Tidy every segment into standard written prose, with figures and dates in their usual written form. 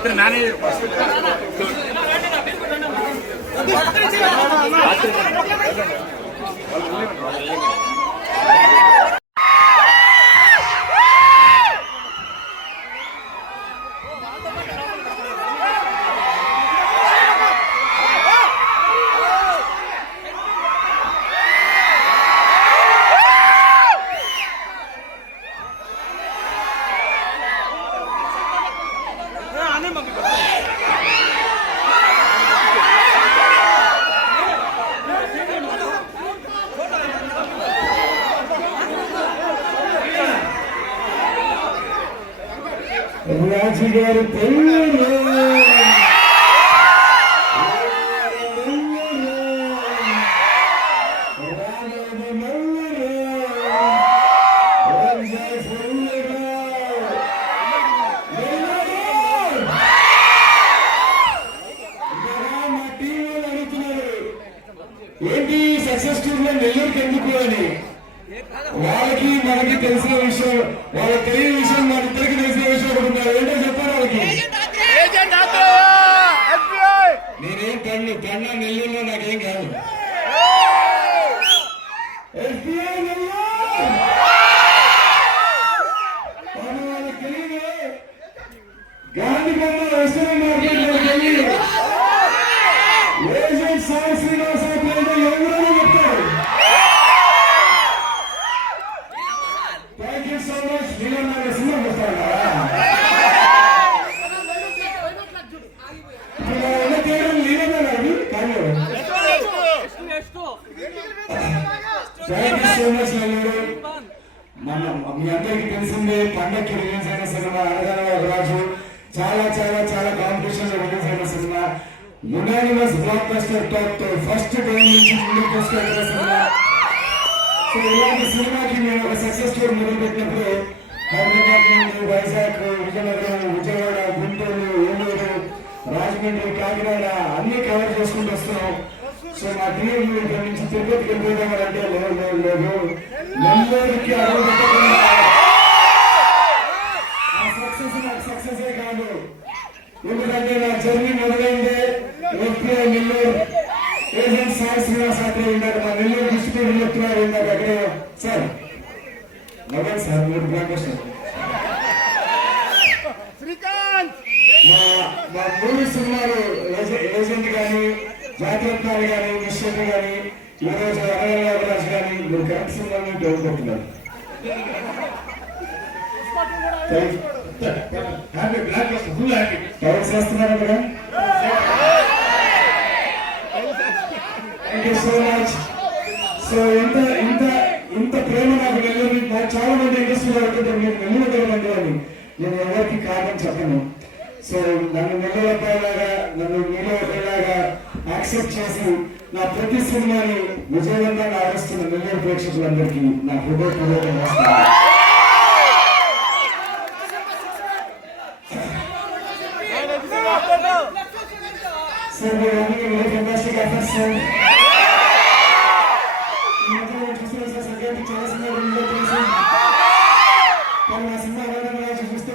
इधर नाने రాజుగారి పెళ్ళిలో ఏంటి సక్సెస్ టూర్ లో నెల్లూరుకి ఎందుకు అని వాళ్ళకి మనకి తెలిసిన విషయం, వాళ్ళకి తెలియని విషయం, మన ఇద్దరికి తెలిసిన విషయం ఒకటి ఉన్నారు. ఏంటో చెప్పారు వాళ్ళకి. నేనేం కన్నా నెల్లూరులో నాకేం కాదు. ఎస్బీఐ వాళ్ళకి తెలియదు. గాంధీ బొమ్మ రెస్టారెంట్ మార్కెట్లోకి వెళ్ళి ఏజెంట్ సాయి శ్రీనివాస పేరుతో ఎవరైనా చెప్తారు. Thank you so much. నేను సినిమా వస్తాను మీ అందరికి తెలిసిందే. పండక్కి రిలీజ్ అయిన సినిమా అనగానే రాజు చాలా చాలా చాలా కాంపిటీషన్ లో రిలీజ్ అయిన cinema. Unanimous block buster top తో ఫస్ట్ డే నుంచి ముందుకు తీసుకెళ్తున్న సినిమా. సో ఇలాంటి సినిమాకి మేము ఒక సక్సెస్ స్టోరీ మొదలు పెట్టినప్పుడు హైదరాబాద్ నుండి వైజాగ్, విజయనగరం, విజయవాడ, గుంటూరు, ఏలూరు, రాజమండ్రి, కాకినాడ అన్ని కవర్ చేసుకుంటూ వస్తున్నాం. సో మా టీం ఇక్కడ నుంచి తిరుపతికి వెళ్ళిపోతామంటే లేదు నెల్లూరుకి సక్సెస్ నాకు సక్సెసే కాదు. ఎందుకంటే నా జర్నీ మొదలైందే ఎఫ్ఐ నెల్లూరు. ఏజెంట్ సాయి శ్రీనివాస ఇందాక మా నెల్లూరు డిస్ట్రిక్ట్ చెప్తున్నారు. ఇందాక అక్కడే సార్ నవ్వండి సార్, మీరు బ్లాక్ బస్టర్. మా మూడు సినిమాలు ఏజెంట్ కానీ, జాతరత్నాలు కానీ, మిషన్ కానీ, ఈరోజు అరవరాజు కానీ మీరు కరెక్ట్ సినిమాని కోరుకుంటున్నారు. చేస్తున్నారు కదా. Thank you so much. So ఇంత ప్రేమ నాకు నెల్లూరు. నాకు చాలా మంది ఇండస్ట్రీలో ఉంటుంది, మీరు నెల్లూరు తెలవండి అని నేను ఎవరికి కారణం చెప్పను. సో నన్ను నెల్లూరు ఒకలాగా, నన్ను మీలో ఒకలాగా యాక్సెప్ట్ చేసి నా ప్రతి సినిమాని విజయవంతంగా ఆడిస్తున్న నెల్లూరు ప్రేక్షకులందరికీ నా హృదయపూర్వకంగా సార్ మీరు అన్ని ఫెంటాస్టిక్ ఎఫర్ట్స్ సార్. చూస్తున్నారు సార్, సంగతి చాలా సినిమా తెలుసు. కానీ నా సినిమా చూస్తే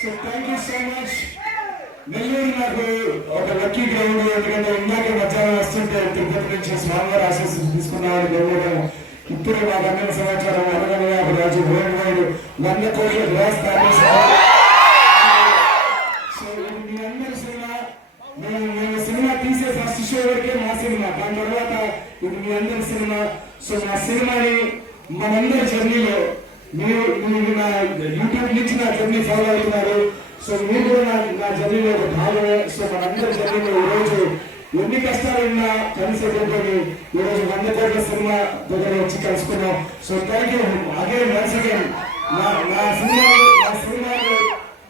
so thank you so much. Nellore నాకు ఒక లక్కీ గ్రౌండ్. ఎందుకంటే ఇందాక మధ్యాహ్నం వస్తుంటే తిరుపతి నుంచి స్వామివారి ఆశీస్సులు తీసుకున్నామని గౌరవం. ఇప్పుడు మాకు అందిన సమాచారం 150 రాజు వరల్డ్ వైడ్ 100 కోట్ల గ్లాస్ దాటేశారు. సో ఇది మీ అందరి సినిమా. నేను సినిమా తీసే ఫస్ట్ షో వరకే మా సినిమా, దాని తర్వాత ఇది మీ అందరి సినిమా. సో నా సినిమాని మనందరి జర్నీలో మీరు నా యూట్యూబ్ నుంచి నా జర్నీ ఫాలో అవుతున్నారు. సో మీరు కూడా నా జర్నీలో ఒక భాగమే. సో మనందరి జర్నీలో ఈరోజు ఎన్ని కష్టాలున్నా కలిసి ఎదుర్కొని ఈరోజు 100 కోట్ల సినిమా దగ్గర వచ్చి కలుసుకున్నాం. So thank you again once again. నా సినిమాలు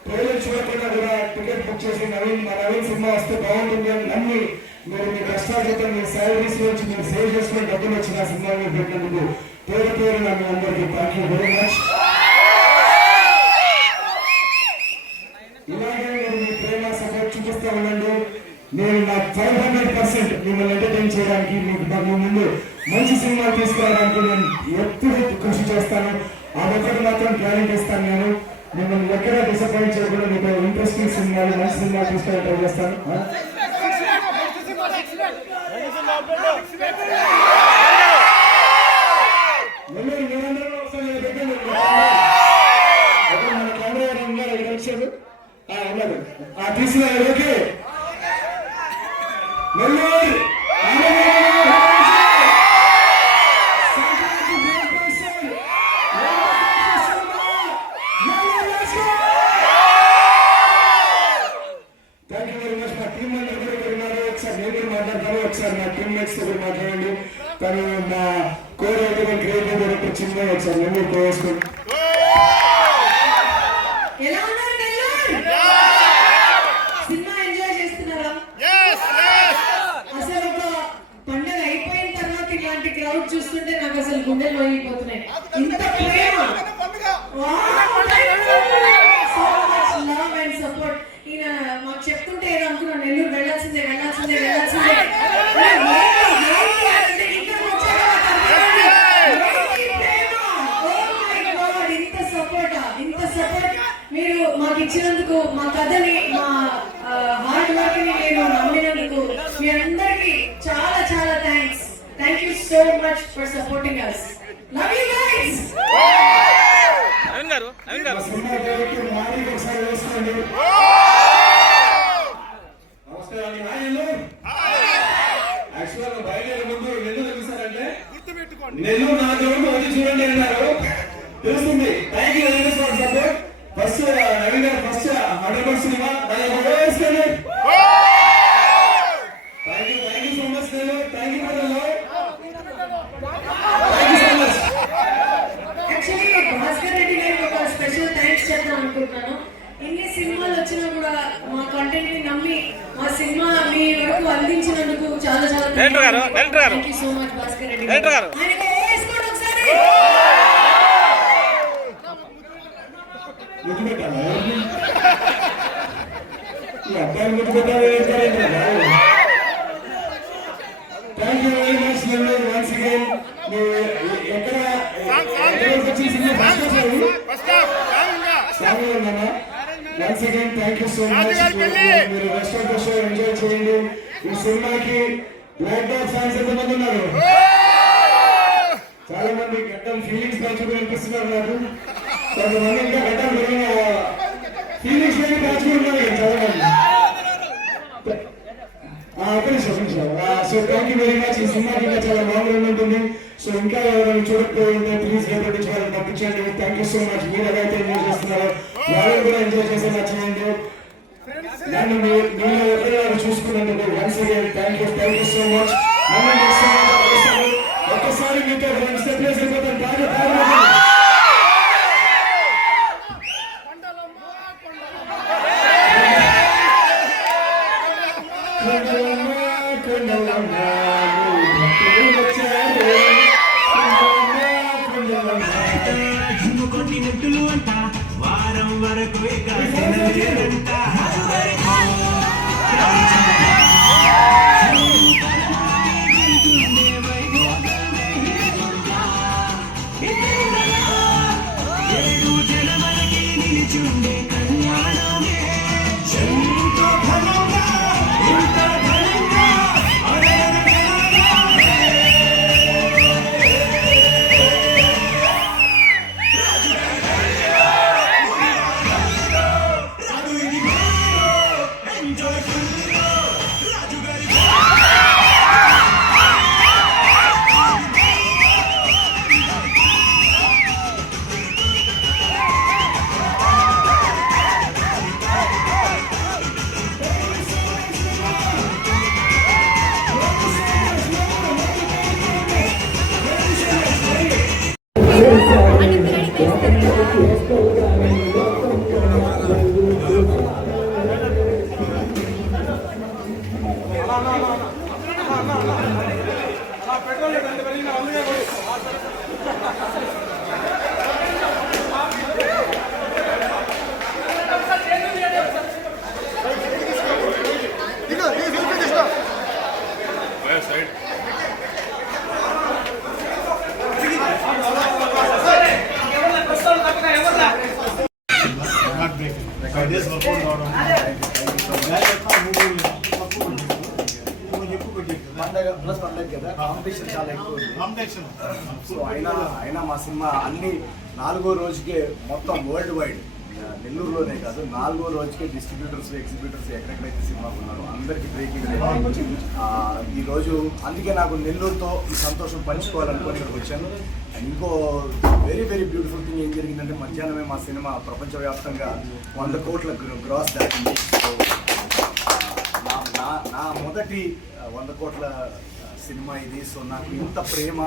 ట్రైలర్ చూడకుండా కూడా టికెట్ బుక్ చేసి మా నవీన్ సినిమా వస్తే బాగుంటుంది అని నమ్మి మీరు మీ కష్టాలు చేత మీ శాలరీస్ నుంచి మీరు సేవ్ చేసుకుని డబ్బులు వచ్చి నా సినిమా మీరు పెట్టినందుకు పేరు నా మీ అందరికీ థ్యాంక్ యూ వెరీ మచ్. ఇలాగే మీరు మీ ప్రేమ సపోర్ట్ చూపిస్తూ ఉండండి. నేను నా 500% మిమ్మల్ని ఎంటర్టైన్ చేయడానికి మీ ముందు మంచి సినిమాలు తీసుకురావడానికి నేను ఎప్పుడు కృషి చేస్తాను. ఆ ఒక్కటి మాత్రం గ్యారెంటీ ఇస్తాను. నేను మిమ్మల్ని ఎక్కడ డిసప్పాయింట్ చేయకుండా మీకు ఇంట్రెస్టింగ్ సినిమాలు మంచి సినిమాలు తీసుకుని ట్రై చేస్తాను. మన కెమెరా ఉన్నారు ఇక్కడ వచ్చారు ఉన్నారు తీసిన okay Nellore thank you very much. మా టీం మెంబర్ కూడా ఇక్కడ ఉన్నారు. ఒకసారి నేను కూడా మాట్లాడతాను. ఒకసారి మా టీమ్ మేట్స్ తో కూడా మాట్లాడండి. తను మా కోఆర్డినేటర్ క్రియేటివ్ డైరెక్టర్ చిన్న ఒకసారి నెల్లూరు పోయేసుకోండి. సినిమా ఎంజాయ్ చేస్తున్నారా? అసలు ఒక పండుగ అయిపోయిన తర్వాత ఇలాంటి క్రౌడ్ చూస్తుంటే నాకు అసలు గుండెలు పోయిపోతున్నాయి. ఇంత ప్రేమ, so much love and support. ఈయన మాకు చెప్తుంటే ఏదో అనుకున్నా నెల్లూరు వెళ్ళాల్సిందే. ఇంత సపోర్ట్ మీరు మాకు ఇచ్చినందుకు, మా కథని, మా హార్డ్ వర్క్ ని నేను నమ్మినందుకు మీ అందరికి చాలా చాలా thanks. Thank you so much for supporting us. Love you guys. Naveen గారు సినిమా డైరెక్టర్ మారి ఒకసారి వేసుకోండి. నమస్కారం అండి. యాక్చువల్గా బయలుదేరే ముందు ఎందుకు చూసారంటే నెల్లూరు నా దేవుడు వచ్చి చూడండి అన్నారు. తెలుస్తుంది. Thank you very much for support. First Naveen గారు ఫస్ట్ 100% సినిమా వేసుకోండి. Thank you so much. Thank you for the love. Thank you so much. Actually Bhaskar Reddy గారికి ఒక స్పెషల్ థ్యాంక్స్ చెప్తాను అనుకుంటున్నాను. ఇన్ని సినిమాలు వచ్చినా కూడా మా కంటెంట్ ని నమ్మి మా సినిమా మీ వరకు అందించినందుకు చాలా చాలా thank you so much Bhaskar Reddy గారు. ఆయనకు వేసుకోండి ఒకసారి. ముద్దు పెట్టాలా? ఈ అబ్బాయిని ముద్దు పెట్టాలి. Thank you very much. Once again ఎక్కడ వచ్చి cinema first once again thank you so much. మీరు rest of the show enjoy చేయండి. ఈ సినిమాకి బ్లాక్ డాగ్ ఫ్యాన్స్ ఎంతమంది ఉన్నారు? చాలా మంది గడ్డం ఫీలింగ్స్ పంచుకుని అనిపిస్తున్నారు నాకు. కొంతమంది ఇంకా గడ్డం పెరిగిన ఫీలింగ్స్ లేని పంచుకుంటున్నారు చాలా మంది. So thank you very much. ఈ సినిమాకి ఇంకా చాలా బాగుంది ఉంటుంది. సో ఇంకా ఎవరైనా చూడకపోయింటే ప్లీజ్ గెలిపించి వాళ్ళని పంపించండి. Thank you so much. మీరు ఎవరైతే ఎంజాయ్ చేస్తున్నారో వాళ్ళని కూడా ఎంజాయ్ చేసేలా చేయండి. నన్ను మీరు ఎవరైనా చూసుకున్నందుకు once again thank you so much. ఒక్కసారి మీతో ప్లేస్ అయిపోతాను. బాగా కొట్టినట్టులు అంట వారం వరకు పండగ ప్లస్ పండగ కదా, కాంపిటీషన్ చాలా ఎక్కువ ఉంది. సో అయినా మా సినిమా అన్ని 4వ రోజుకే మొత్తం వరల్డ్ వైడ్, నెల్లూరులోనే కాదు 4వ రోజుకే డిస్ట్రిబ్యూటర్స్ ఎగ్జిబ్యూటర్స్ ఎక్కడెక్కడైతే సినిమా ఉన్నారో అందరికీ బ్రేకింగ్ ఈరోజు. అందుకే నాకు నెల్లూరుతో ఈ సంతోషం పంచుకోవాలనుకొని ఇక్కడికి వచ్చాను. అండ్ ఇంకో వెరీ వెరీ బ్యూటిఫుల్ థింగ్ ఏం జరిగిందంటే మధ్యాహ్నమే మా సినిమా ప్రపంచవ్యాప్తంగా 100 కోట్ల గ్రాస్ దాటింది. సో నా మొదటి 100 కోట్ల సినిమా ఇది. సో నాకు ఇంత ప్రేమ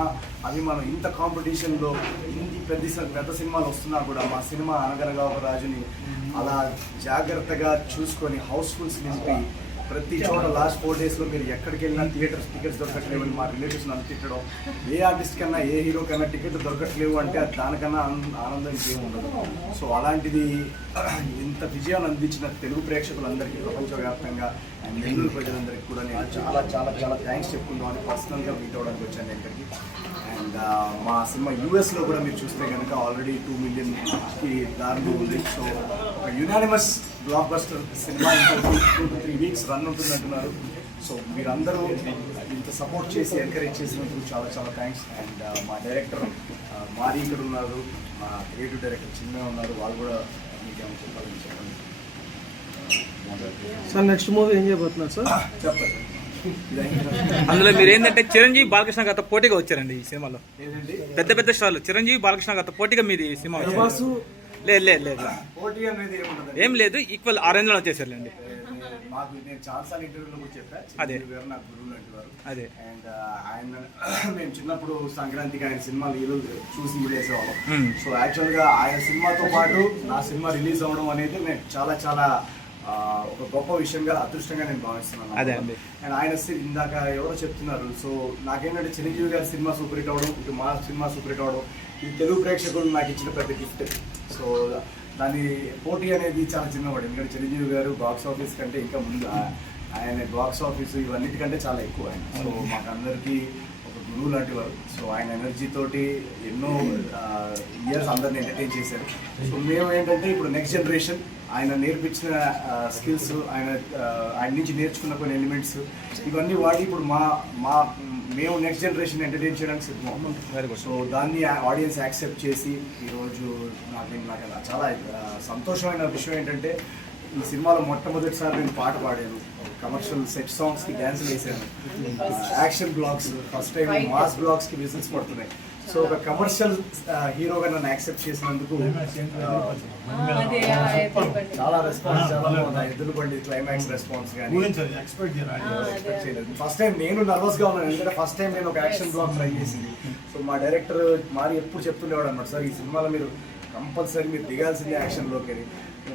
అభిమానం, ఇంత కాంపిటీషన్లో ఇన్ని పెద్ద సినిమాలు వస్తున్నా కూడా మా సినిమా అనగనగా ఒక రాజుని అలా జాగ్రత్తగా చూసుకొని హౌస్ఫుల్స్ నింపి ప్రతి చోట లాస్ట్ 4 daysలో మీరు ఎక్కడికి వెళ్ళినా టికెట్స్ దొరకట్లేవని మా రిలేటివ్స్ నన్ను తిట్టడం, ఏ ఆర్టిస్ట్ కన్నా ఏ హీరో కన్నా టికెట్లు దొరకట్లేవు అంటే దానికన్నా ఆనందం ఇంకేం ఉండదు. సో అలాంటిది ఇంత విజయాన్ని అందించిన తెలుగు ప్రేక్షకులందరికీ ప్రపంచవ్యాప్తంగా అండ్ నెల్లూరు ప్రజలందరికీ కూడా నేను చాలా చాలా చాలా థ్యాంక్స్ చెప్పుకుందాం అని పర్సనల్గా మీట్ అవ్వడానికి వచ్చాను ఇక్కడికి. అండ్ మా సినిమా యూఎస్లో కూడా మీరు చూస్తే కనుక ఆల్రెడీ 2 millionకి దారిలో ఉంది. సో ఒక యునానిమస్ బ్లాక్ బస్టర్ సినిమా ఇంకో 2 to 3 weeks రన్ ఉంటుందంటున్నారు. సో మీరందరూ ఇంత సపోర్ట్ చేసి ఎంకరేజ్ చేసినందుకు చాలా చాలా థ్యాంక్స్. అండ్ మా డైరెక్టర్ మారీ ఇక్కడ ఉన్నారు, మా క్రియేటివ్ డైరెక్టర్ చిన్న ఉన్నారు, వాళ్ళు కూడా మీకేమైనా చెప్పాలని చెప్పండి. సార్ నెక్స్ట్ మూవీ ఏం చేయబోతున్నారు సార్? చెప్పండి. అందులో మీరు ఏంటంటే చిరంజీవి బాలకృష్ణ గారితో పోటీగా వచ్చారండి ఈ సినిమాలో. ఏదండి పెద్ద స్టార్లు చిరంజీవి బాలకృష్ణ గారితో పోటీగా మీది సినిమా ప్రభాసు లేదు పోటీ అనేది ఏముండదు. ఏం లేదు, ఈక్వల్ ఆరెంజ్లో వచ్చేసారులేండి. మాకు నేను చాలా ఇంటర్వ్యూలో కూడా చెప్పాను, చిరంజీవి గారు నాకు గురువు లాంటి వారు. అదే అండ్ ఆయన మేము చిన్నప్పుడు సంక్రాంతికి ఆయన సినిమాలు ఈరోజు చూసి వేసేవాళ్ళం. సో యాక్చువల్గా ఆయన సినిమాతో పాటు నా సినిమా రిలీజ్ అవ్వడం అనేది నేను చాలా చాలా ఒక గొప్ప విషయంగా అదృష్టంగా నేను భావిస్తున్నాను. అదే అండి. అండ్ ఆయన ఇందాక ఎవరో చెప్తున్నారు. సో నాకేంటంటే చిరంజీవి గారి సినిమా సూపర్ హిట్ అవ్వడం, ఇటు మా సినిమా సూపర్ హిట్ అవ్వడం, ఇది తెలుగు ప్రేక్షకులు నాకు ఇచ్చిన పెద్ద గిఫ్ట్. సో దాని పోటీ అనేది చాలా చిన్నవాడు, ఎందుకంటే చిరంజీవి గారు బాక్స్ ఆఫీస్ కంటే ఇంకా ముందు ఆయన బాక్స్ ఆఫీస్ ఇవన్నిటికంటే చాలా ఎక్కువ ఆయన. సో మాకు అందరికీ ఒక గురువు లాంటి వారు. సో ఆయన ఎనర్జీ తోటి ఎన్నో ఇయర్స్ అందరిని ఎంటర్టైన్ చేశారు. సో మేము ఏంటంటే ఇప్పుడు నెక్స్ట్ జనరేషన్ ఆయన నేర్పించిన స్కిల్స్, ఆయన నుంచి నేర్చుకున్న కొన్ని ఎలిమెంట్స్ ఇవన్నీ వాడి ఇప్పుడు మేము నెక్స్ట్ జనరేషన్ ఎంటర్టైన్ చేయడానికి సిద్ధం. సో దాన్ని ఆడియన్స్ యాక్సెప్ట్ చేసి ఈరోజు నాకు చాలా సంతోషమైన విషయం ఏంటంటే ఈ సినిమాలో మొట్టమొదటిసారి నేను పాట పాడాను, కమర్షియల్ సెట్ సాంగ్స్కి డ్యాన్సులు వేసాను, action blocks first time, mass బ్లాగ్స్కి విజిల్స్ పడుతున్నాయి. సో ఒక కమర్షియల్ హీరోగా నన్ను యాక్సెప్ట్ చేసినందుకు చాలా రెస్పాన్స్, చాలా బాగుంది. ఎద్దుల బండి క్లైమాక్స్ రెస్పాన్స్ కానీ ఎక్స్పెక్ట్ చేయలేదు. ఫస్ట్ టైం నేను నర్వస్గా ఉన్నాను, ఎందుకంటే ఫస్ట్ టైం నేను ఒక యాక్షన్ బ్లాగ్ ట్రై చేసింది. సో మా డైరెక్టర్ మారి ఎప్పుడు చెప్తుండేవాడు అన్నమాట, సార్ ఈ సినిమాలో మీరు కంపల్సరీ మీరు దిగాల్సిందే యాక్షన్లోకి అని.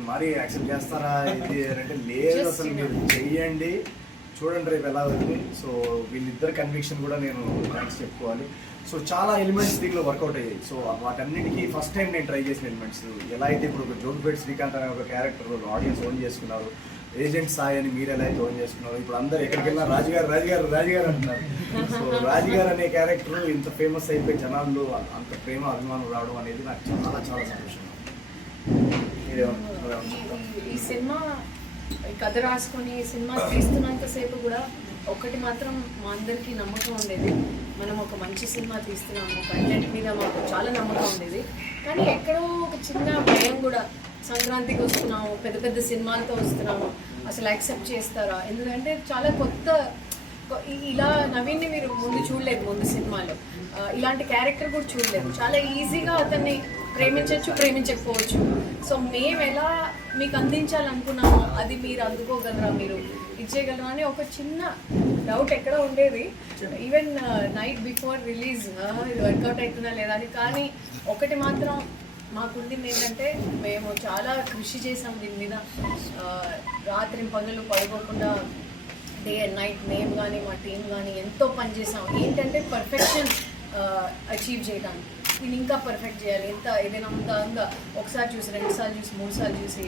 మరి యాక్సెప్ట్ చేస్తారా ఇది అంటే లేదు, అసలు మీరు చెయ్యండి చూడండి రేపు ఎలా ఉంది. సో వీళ్ళిద్దరు కన్విక్షన్ కూడా నేను థ్యాంక్స్ చెప్పుకోవాలి. సో చాలా ఎలిమెంట్స్ దీంట్లో వర్కౌట్ అయ్యాయి. సో వాటన్నిటికీ ఫస్ట్ టైం నేను ట్రై చేసిన ఎలిమెంట్స్ ఎలా అయితే ఇప్పుడు ఒక జోగిపేట శ్రీకాంత్ అనే ఒక క్యారెక్టర్ ఆడియన్స్ ఓన్ చేసుకున్నారు, ఏజెంట్ సాయి అని మీరు ఎలా అయితే ఓన్ చేసుకున్నారు, ఇప్పుడు అందరు ఎక్కడికి వెళ్ళినా రాజుగారు అంటున్నారు. సో రాజుగారు అనే క్యారెక్టర్ ఇంత ఫేమస్ అయిపోయి జనాల్లో అంత ప్రేమ అభిమానం రావడం అనేది నాకు చాలా చాలా సంతోషం. ఈ సినిమా కథ రాసుకొని సినిమా తీస్తున్నంతసేపు కూడా ఒకటి మాత్రం మా అందరికీ నమ్మకం ఉండేది, మనం ఒక మంచి సినిమా తీస్తున్నాము, కంటెంట్ మీద మాకు చాలా నమ్మకం ఉండేది. కానీ ఎక్కడో ఒక చిన్న భయం కూడా, సంక్రాంతికి వస్తున్నాము, పెద్ద సినిమాలతో వస్తున్నాము, అసలు యాక్సెప్ట్ చేస్తారా? ఎందుకంటే చాలా కొత్త, ఇలా నవీన్ని మీరు ముందు చూడలేదు, ముందు సినిమాలో ఇలాంటి క్యారెక్టర్ కూడా చూడలేదు. చాలా ఈజీగా అతన్ని ప్రేమించవచ్చు, ప్రేమించకపోవచ్చు. సో మేము ఎలా మీకు అందించాలనుకున్నామో అది మీరు అందుకోగలరా, మీరు ఇచ్చేయగలరా అని ఒక చిన్న డౌట్ ఎక్కడ ఉండేది. ఈవెన్ నైట్ బిఫోర్ రిలీజ్ ఇది వర్కౌట్ అవుతుందా లేదా అని. కానీ ఒకటి మాత్రం మాకుంది ఏంటంటే మేము చాలా కృషి చేసాం దీని మీద. రాత్రి పగలు పడుకోకుండా డే అండ్ నైట్ మేము కానీ మా టీం కానీ ఎంతో పని చేసాం. ఏంటంటే పర్ఫెక్షన్ అచీవ్ చేయడానికి. దీన్ని ఇంకా పర్ఫెక్ట్ చేయాలి. ఎంత ఏదైనా ఉందా ఒకసారి చూసి 2 సార్లు చూసి 3 సార్లు చూసి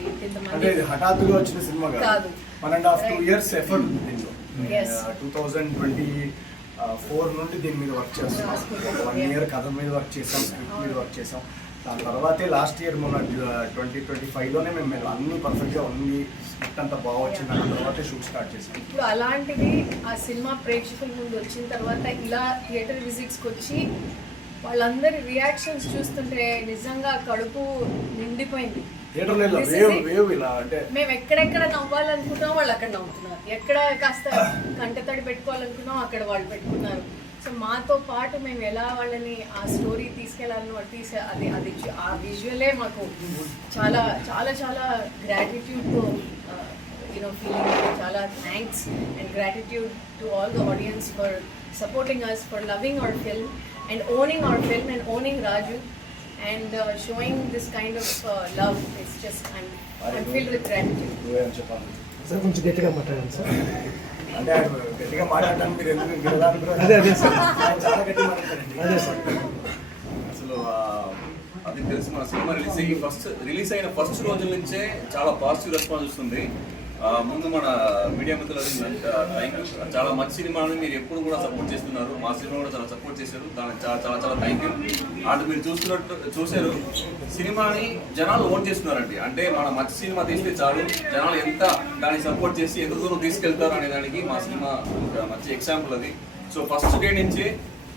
అంటే ఇది హఠాత్తుగా వచ్చిన సినిమా కాదు. 1.5-2 years ఎఫర్ట్ దీంట్లో. 2024 నుండి దీని మీద వర్క్ చేస్తున్నాం. 1 year కథ మీద వర్క్ చేసాం, స్క్రిప్ట్ మీద వర్క్ చేసాం. దాని తర్వాతే లాస్ట్ ఇయర్ మొన్న 2025లోనే మేము అన్ని పర్ఫెక్ట్గా ఉంది, స్క్రిప్ట్ అంతా బాగా వచ్చింది. దాని తర్వాతే షూట్ స్టార్ట్ చేసాం. ఇప్పుడు అలాంటిది ఆ సినిమా ప్రేక్షకుల ముందు వచ్చిన తర్వాత ఇలా థియేటర్ విజిట్స్కి వచ్చి వాళ్ళందరి రియాక్షన్స్ చూస్తుంటే నిజంగా కడుపు నిండిపోయింది. మేము ఎక్కడెక్కడ నవ్వాలనుకున్నాం వాళ్ళు అక్కడ నవ్వుతున్నారు, ఎక్కడ కాస్త కంటతడి పెట్టుకోవాలనుకున్నాం అక్కడ వాళ్ళు పెట్టుకున్నారు. సో మాతో పాటు మేము ఎలా వాళ్ళని ఆ స్టోరీ తీసుకెళ్ళాలని వాళ్ళు అది ఆ విజువలే మాకు చాలా చాలా చాలా గ్రాటిట్యూడ్తో ఫీలింగ్. చాలా thanks and gratitude to all the audience for supporting us, for loving our film and owning our film and owning Raju and showing this kind of love. It's just I'm filled with gratitude. Sir కొంచెం గట్టిగా మాట్లాడండి sir. అంటే గట్టిగా మాట్లాడటానికి మీరు ఎందుకు గిరదానుకున్నారు? అదే sir, చాలా గట్టిగా మాట్లాడండి. అదే సార్. అసలు అది తెలిసి మన సినిమా రిలీజ్ అయిన ఫస్ట్ రోజుల నుంచే చాలా పాజిటివ్ రెస్పాన్స్ వస్తుంది. ముందు మన మీడియా మిత్రులు థ్యాంక్ యూ. చాలా మంచి సినిమాని మీరు ఎప్పుడు కూడా సపోర్ట్ చేస్తున్నారు. మా సినిమా కూడా చాలా సపోర్ట్ చేశారు, దానికి చాలా చాలా చాలా థ్యాంక్ యూ. అంటే మీరు చూశారు సినిమాని జనాలు ఓన్ చేస్తున్నారండి. అంటే మన మంచి సినిమా తీస్తే చాలు, జనాలు ఎంత దాన్ని సపోర్ట్ చేసి ఎంత దూరం తీసుకెళ్తారు అనే దానికి మా సినిమా ఒక మంచి ఎగ్జాంపుల్ అది. సో ఫస్ట్ డే నుంచే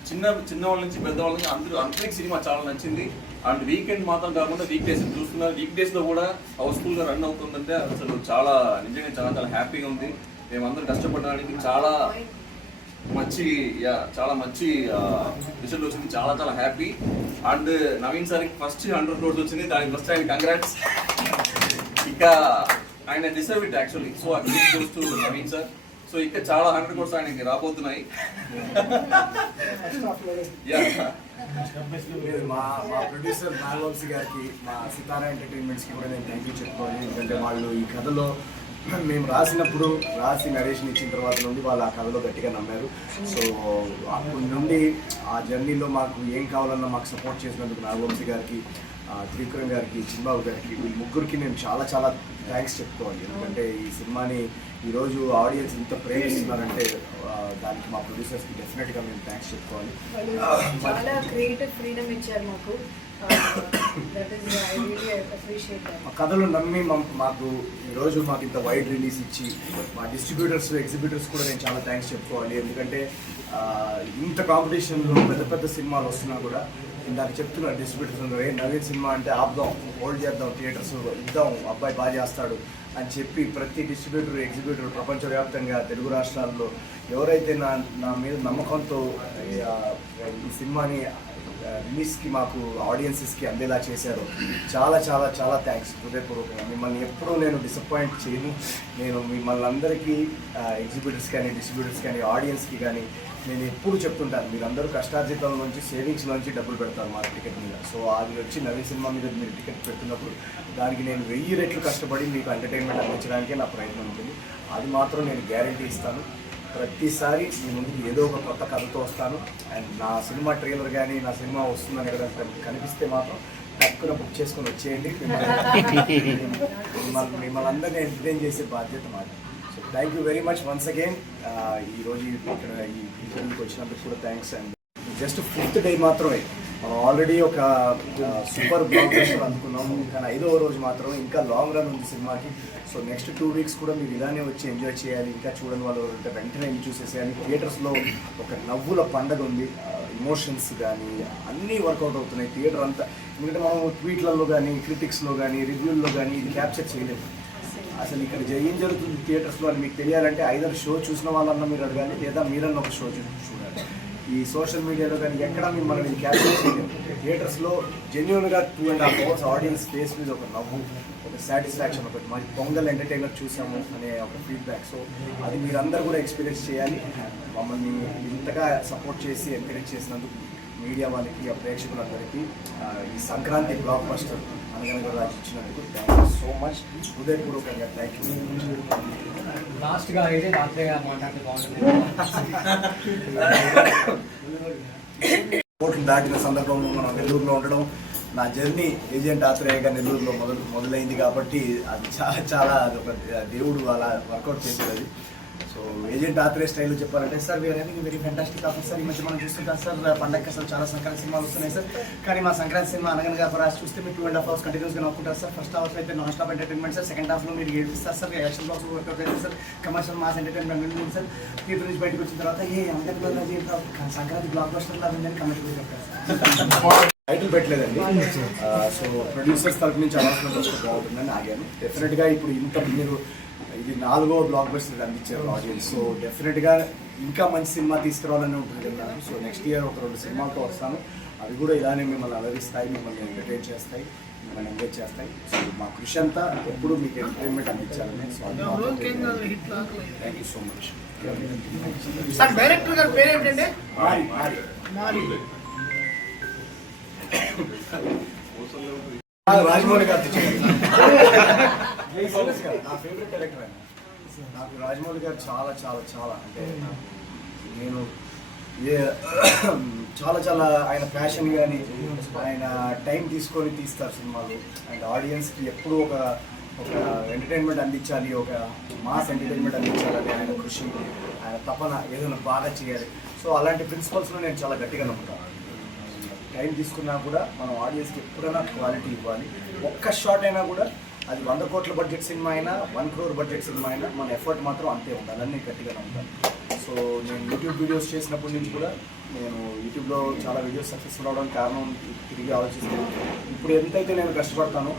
చిన్నవాళ్ళ నుంచి పెద్దవాళ్ళ నుంచి అందరికి సినిమా చాలా నచ్చింది. అండ్ వీకెండ్ మాత్రం కాకుండా వీక్ డేస్ చూస్తున్నారు. వీక్ డేస్లో కూడా హౌస్ఫుల్గా రన్ అవుతుందంటే అసలు చాలా నిజంగా చాలా చాలా హ్యాపీగా ఉంది. మేమందరం కష్టపడడానికి చాలా మంచి రిజల్ట్ వచ్చింది. చాలా చాలా హ్యాపీ. అండ్ నవీన్ సార్కి ఫస్ట్ 100 crores వచ్చింది. దానికి ఫస్ట్ ఆయన కంగ్రాట్స్. ఇంకా ఆయన డిసర్వ్ ఇట్ యాక్చువల్లీ. సో ఆ credit goes to Naveen sir. So ఇంకా చాలా 100 crores ఆయనకి రాబోతున్నాయి. మా ప్రొడ్యూసర్ నాగవంశీ గారికి, మా సితారా ఎంటర్టైన్మెంట్స్కి కూడా నేను థ్యాంక్ యూ చెప్పుకోవాలి. ఎందుకంటే వాళ్ళు ఈ కథలో మేము రాసి నరేషన్ ఇచ్చిన తర్వాత నుండి వాళ్ళు ఆ కథలో గట్టిగా నమ్మారు. సో అప్పటి నుండి ఆ జర్నీలో మాకు ఏం కావాలన్నా మాకు సపోర్ట్ చేసినందుకు నాగవంశీ గారికి, త్రివిక్రమ్ గారికి, చిన్బాబు గారికి, వీళ్ళ ముగ్గురికి నేను చాలా చాలా థ్యాంక్స్ చెప్పుకోవాలి. ఎందుకంటే ఈ సినిమాని ఈరోజు ఆడియన్స్ ఇంత ప్రేమిస్తున్నారంటే దానికి మా ప్రొడ్యూసర్స్కి డెఫినెట్గా మేము థ్యాంక్స్ చెప్పుకోవాలి. చాలా క్రియేటివ్ ఫ్రీడమ్ ఇచ్చారు మాకు. మా కథలు నమ్మి మాకు ఈరోజు మాకు ఇంత వైడ్ రిలీజ్ ఇచ్చి మా డిస్ట్రిబ్యూటర్స్, ఎగ్జిబిటర్స్ కూడా నేను చాలా థ్యాంక్స్ చెప్పుకోవాలి. ఎందుకంటే ఇంత కాంపిటీషన్లో పెద్ద సినిమాలు వస్తున్నా కూడా ఇందాక చెప్తున్నారు డిస్ట్రిబ్యూటర్స్ అందరూ, నవీన్ సినిమా అంటే ఆపుదాం, హోల్డ్ చేద్దాం, థియేటర్స్ ఇద్దాం, అబ్బాయి బాగా చేస్తాడు అని చెప్పి ప్రతి డిస్ట్రిబ్యూటర్, ఎగ్జిబిటర్ ప్రపంచవ్యాప్తంగా తెలుగు రాష్ట్రాల్లో ఎవరైతే నా మీద నమ్మకంతో ఈ సినిమాని రిలీజ్కి మాకు ఆడియన్సెస్కి అందేలా చేశారో చాలా చాలా చాలా థ్యాంక్స్ హృదయపూర్వకంగా. మిమ్మల్ని ఎప్పుడూ నేను డిసప్పాయింట్ చేయను. నేను మిమ్మల్ని అందరికీ ఎగ్జిబిటర్స్ కానీ, డిస్ట్రిబ్యూటర్స్ కానీ, ఆడియన్స్కి కానీ నేను ఎప్పుడు చెప్తుంటాను, మీరందరూ కష్టార్జితాల నుంచి, సేవింగ్స్ నుంచి డబ్బులు పెడతారు మా టికెట్ మీద. సో అది వచ్చి నవీన్ సినిమా మీద మీరు టికెట్ పెడుతున్నప్పుడు దానికి నేను 1000 రెట్లు కష్టపడి మీకు ఎంటర్టైన్మెంట్ అందించడానికే నా ప్రయత్నం ఉంటుంది. అది మాత్రం నేను గ్యారంటీ ఇస్తాను. ప్రతిసారి మీ ముందు ఏదో ఒక కొత్త కథతో వస్తాను. అండ్ నా సినిమా ట్రైలర్ కానీ, నా సినిమా వస్తుందని కదా కనిపిస్తే మాత్రం తక్కువ బుక్ చేసుకొని వచ్చేయండి. మిమ్మల్ని అందరినీ ఎంటర్టైన్ చేసే బాధ్యత మాది. So thank you very much once again. ఈరోజు ఇక్కడ ఈ ఫిల్మ్కి వచ్చినందుకు కూడా thanks. And just 5th day మాత్రమే మనం ఆల్రెడీ ఒక సూపర్ బ్లాక్ బస్టర్ అందుకున్నాము. కానీ 5వ రోజు మాత్రం ఇంకా లాంగ్ రన్ ఉంది సినిమాకి. సో నెక్స్ట్ 2 weeks కూడా మీరు ఇలానే వచ్చి ఎంజాయ్ చేయాలి. ఇంకా చూడని వాళ్ళు అంటే వెంటనే వెళ్ళి చూసేసేయాలి. థియేటర్స్లో ఒక నవ్వుల పండగ ఉంది. ఇమోషన్స్ కానీ అన్నీ వర్కౌట్ అవుతున్నాయి థియేటర్ అంతా. ఎందుకంటే మనం ట్వీట్లలో కానీ, క్రిటిక్స్లో కానీ, రివ్యూల్లో కానీ ఇది క్యాప్చర్ చేయలేము. అసలు ఇక్కడ ఏం జరుగుతుంది థియేటర్స్లో అని మీకు తెలియాలంటే ఐదర్ షో చూసిన వాళ్ళన్నా మీరు అడగాలి, లేదా మీరన్నా ఒక షో చూడాలి. ఈ సోషల్ మీడియాలో కానీ ఎక్కడ మిమ్మల్ని క్యాప్చర్ చేయలేదు. థియేటర్స్లో జెన్యున్గా 2.5 hours ఆడియన్స్ ఫేస్ మీద ఒక నవ్వు, ఒక సాటిస్ఫాక్షన్, ఒకటి మరి పొంగల్ ఎంటర్టైనర్ చూసాము అనే ఒక ఫీడ్బ్యాక్. సో అది మీరందరూ కూడా ఎక్స్పీరియన్స్ చేయాలి. మమ్మల్ని ఇంతగా సపోర్ట్ చేసి ఎంకరేజ్ చేసినందుకు మీడియా వాళ్ళకి ఆ ప్రేక్షకులందరికీ ఈ సంక్రాంతి బ్లాక్ బస్టర్ అనగనగా రాజు ఇచ్చినందుకు థ్యాంక్ యూ సో మచ్. హృదయపూర్వకంగా థ్యాంక్ యూ. లాస్ట్గా అయితే రాత్రిగా మాట్లాడితే బాగుంటుంది. కోట్లు దాటిన సందర్భంలో మనం నెల్లూరులో ఉండడం, నా జర్నీ ఏజెంట్ ఆత్రేయగా నెల్లూరులో మొదలైంది కాబట్టి అది చాలా అదొక దేవుడు అలా వర్కౌట్ చేసేది అది. సో ఏజెంట్ ఆత్రేయ స్టైల్లో చెప్పాలంటే sir we're having very fantastic offer sir. ఈ మధ్య మనం చూస్తుంటాం సార్ పండగకి అసలు చాలా సంక్రాంతి సినిమాలు వస్తున్నాయి సార్. కానీ మా సంక్రాంతి సినిమా అనగనగా రాసి చూస్తే మీరు 2.5 hours కంటిన్యూస్గా నవ్వుకుంటారు సార్. ఫస్ట్ హాఫ్ అయితే non stop entertainment sir. Second హాఫ్లో మీరు ఏడిపిస్తారు సార్. యాక్షన్ బ్లాక్స్ వర్కౌట్ అయితే సార్. కమర్షియల్ మాస్ ఎంటర్టైన్మెంట్ ఉంటుంది సార్. థియేటర్ నుంచి బయటకు వచ్చిన తర్వాత అనగనగా సంక్రాంతి బ్లాక్ బస్టర్ లాగా ఉందని కమర్షియల్ చెప్తారు సార్. టైటిల్ పెట్టలేదండి. సో ప్రొడ్యూసర్స్ తరఫు నుంచి అనౌన్స్మెంట్ వస్తే బాగుంటుందని ఆగాను. డెఫినెట్గా ఇప్పుడు ఇంత మీరు ఇది 4వ బ్లాక్ బస్టర్ అందించారు ఆడియన్స్. సో డెఫినెట్గా ఇంకా మంచి సినిమా తీసుకురావాలని ఉంటుంది నాకు. సో నెక్స్ట్ ఇయర్ ఒక 2 సినిమాలతో వస్తాను. అవి కూడా ఇలానే మిమ్మల్ని అలరిస్తాయి, మిమ్మల్ని ఎంటర్టైన్ చేస్తాయి, మిమ్మల్ని ఎంగేజ్ చేస్తాయి. సో మా కృషి అంతా ఎప్పుడు మీకు ఎంటర్టైన్మెంట్ అందించాలని. So thank you so much. Director గారి పేరు ఏమిటంటే? రాజమౌళి గారు నా ఫేవరెట్ డైరెక్టర్ ఆయన. నాకు రాజమౌళి గారు చాలా చాలా చాలా అంటే నేను చాలా చాలా ఆయన ప్యాషన్ కానీ ఆయన టైం తీసుకొని తీస్తారు సినిమాలు. అండ్ ఆడియన్స్కి ఎప్పుడూ ఒక ఎంటర్టైన్మెంట్ అందించాలి, ఒక మాస్ ఎంటర్టైన్మెంట్ అందించాలని ఆయన కృషి, ఆయన తపన ఏదైనా బాగా చేయాలి. సో అలాంటి ప్రిన్సిపల్స్లో నేను చాలా గట్టిగా నమ్ముతాను. టైం తీసుకున్నా కూడా మనం ఆడియన్స్కి ఎప్పుడైనా క్వాలిటీ ఇవ్వాలి. ఒక్క షాట్ అయినా కూడా అది 100 కోట్ల బడ్జెట్ సినిమా అయినా 1 crore బడ్జెట్ సినిమా అయినా మన ఎఫర్ట్ మాత్రం అంతే ఉండాలని నేను గట్టిగా నమ్ముతాను. సో నేను యూట్యూబ్ వీడియోస్ చేసినప్పటి నుంచి కూడా నేను యూట్యూబ్లో చాలా వీడియోస్ సక్సెస్ఫుల్ అవడానికి కారణం తిరిగి ఆలోచిస్తే ఇప్పుడు ఎంతైతే నేను కష్టపడతానో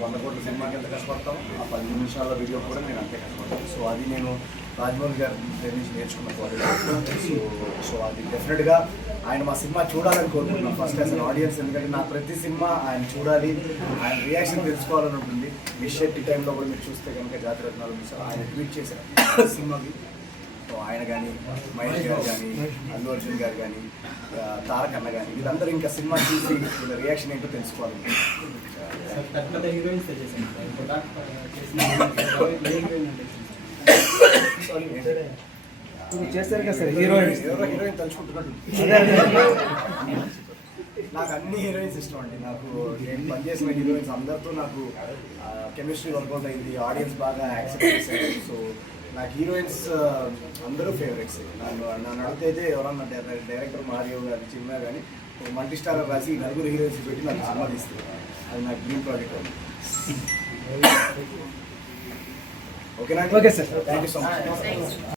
100 కోట్ల సినిమాకి ఎంత కష్టపడతానో ఆ 10 నిమిషాల వీడియో కూడా నేను అంతే కష్టపడతాను. సో అది నేను రాజమౌళి గారి నుంచి నేర్చుకున్న క్వాలిటీ. సో అది డెఫినెట్గా ఆయన మా సినిమా చూడాలని కోరుకుంటున్నాను ఫస్ట్ యాజ్ అన్ ఆడియన్స్. ఎందుకంటే నా ప్రతి సినిమా ఆయన చూడాలి, ఆయన రియాక్షన్ తెలుసుకోవాలని ఉంటుంది. విషెట్టి టైంలో కూడా మీరు చూస్తే కనుక జాతిరత్నాలు ఆయన ట్వీట్ చేశారు సినిమాకి. సో ఆయన కానీ మహేష్ గారు కానీ అల్లు అర్జున్ గారు కానీ తారక్ అన్న కానీ వీళ్ళందరూ ఇంకా సినిమా చూసి వీళ్ళ రియాక్షన్ ఏంటో తెలుసుకోవాలి. చేస్తారు కదా సార్ హీరోయిన్ తలుచుకుంటున్నట్టు. నాకు అన్ని హీరోయిన్స్ ఇష్టం అండి. నాకు నేను పనిచేసిన హీరోయిన్స్ అందరితో నాకు కెమిస్ట్రీ వర్కౌట్ అయింది, ఆడియన్స్ బాగా యాక్సెప్ట్ చేశారు. సో నాకు హీరోయిన్స్ అందరూ ఫేవరెట్స్. నన్ను అడిగితే ఎవరన్నా డైరెక్టర్ మారియో గారి చిన్న కానీ మల్టీ స్టార్ రాసి 4 హీరోయిన్స్ పెట్టి నాకు సినిమా తీస్తారు. అది నాకు డ్రీమ్ ప్రాజెక్ట్ ఉంది. ఓకేనా? Okay sir, thank you so much.